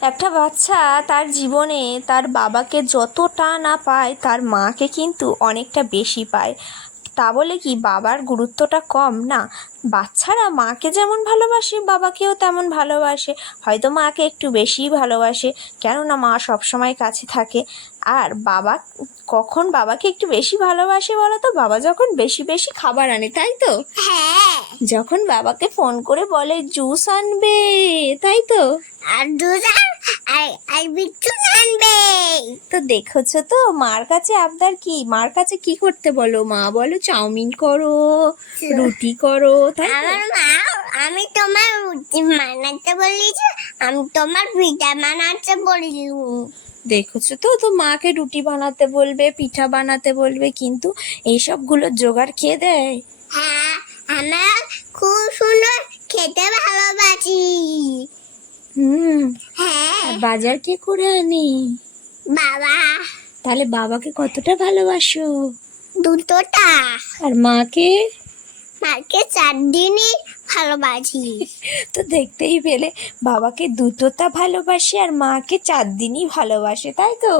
একটা বাচ্চা তার জীবনে তার বাবাকে যতটা না পায়, তার মাকে কিন্তু অনেকটা বেশি পায়। তা বলে কি বাবার গুরুত্বটা কম? না, বাচ্চারা মাকে যেমন ভালোবাসে, বাবাকেও তেমন ভালোবাসে। হয়তো মাকে একটু বেশিই ভালোবাসে, কেননা মা সবসময় কাছে থাকে। আর বাবা কখন বাবাকে একটু বেশি ভালোবাসে বলো তো বাবা যখন বেশি বেশি খাবার আনে তাই তো? হ্যাঁ। যখন বাবাকে ফোন করে বলে জুস আনবে তাই তো? আর দুজন আর আর বিচ্ছু আনবে। তো দেখেছ তো মার কাছে আবদার কি? মার কাছে কি করতে বলো মা? বলো চাউমিন করো রুটি করো তাই তো? আমার মা আমি তোমার রুটি বানাতে বলেছি আমি তোমার পিঠা বানাতে বললুম। দেখেছ তো? তো মাকে রুটি বানাতে বলবে পিঠা বানাতে বলবে কিন্তু এইসবগুলো জোগাড় খেয়ে দেয়? হ্যাঁ আমরা খুব সুন্দর খেতে ভালোবাসি। হুম হ্যাঁ। বাজার কে করে আনি? বাবা। তাহলে বাবাকে কতটা ভালোবাসো? দুটোটা। আর মাকে? মাকে চার দিনই ভালোবাসি। তো দেখতেই পেলে বাবাকে দুটোটা ভালোবাসে আর মাকে চার দিনই ভালোবাসে তাই তো?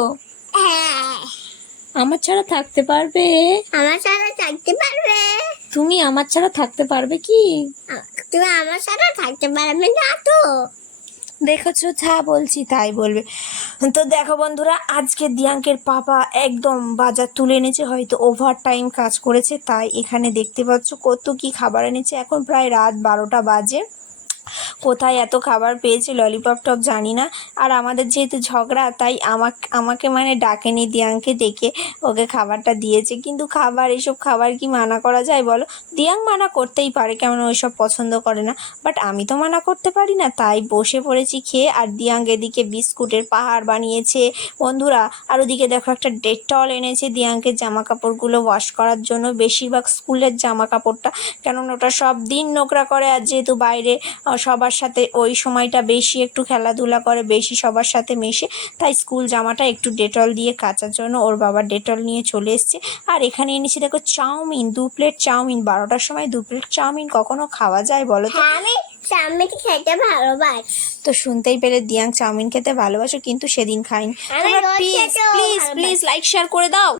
হ্যাঁ। আমার ছাড়া থাকতে পারবে? আমার ছাড়া থাকতে পারবে। তুমি আমার ছাড়া থাকতে পারবে কি? তুমি আমার ছাড়া থাকতে পারবে না তো? দেখেছ, যা বলছি তাই বলবে। তো দেখো বন্ধুরা, আজকে দিয়াঙ্কের পাপা একদম বাজার তুলে এনেছে, হয়তো ওভার টাইম কাজ করেছে, তাই এখানে দেখতে পাচ্ছ কত কি খাবার এনেছে। এখন প্রায় রাত বারোটা বাজে। কোথায় এত খাবার পেয়েছে ললিপপ টপ জানি না। আর আমাদের যেহেতু ঝগড়া, তাই আমাকে আমাকে মানে ডাকেনি দিয়াংকে ডেকে ওকে খাবারটা দিয়েছে। কিন্তু খাবার, এসব খাবার কি মানা করা যায় বলো? দিয়াং মানা করতেই পারে কেমন ওইসব পছন্দ করে না। বাট আমি তো মানা করতে পারি না, তাই বসে পড়েছি খেয়ে, আর দিয়াং এদিকে বিস্কুটের পাহাড় বানিয়েছে। বন্ধুরা, আর ওদিকে দেখো একটা ডেটল এনেছে দিয়াংকে জামা কাপড়গুলো ওয়াশ করার জন্য। বেশিরভাগ স্কুলের জামা কাপড়টা কেননা ওটা সব দিন নোংরা করে, আর যেহেতু বাইরে সবার সাথে ওই সময়টা বেশি একটু খেলাধুলা করে বেশি সবার সাথে মেশে তাই স্কুল জামাটা একটু ডেটল দিয়ে কাচার জন্য ওর বাবা ডেটল নিয়ে চলে এসছে। আর এখানে এনেছি দেখো চাউমিন দু প্লেট চাউমিন। বারোটার সময় দু প্লেট চাউমিন কখনো খাওয়া যায় বলো তো? চাউমিন খেতে ভালোবাসি। তো শুনতেই পেলে দিয়াং চাউমিন খেতে ভালোবাসো কিন্তু সেদিন খাইনি। Please please please like share করে দাও।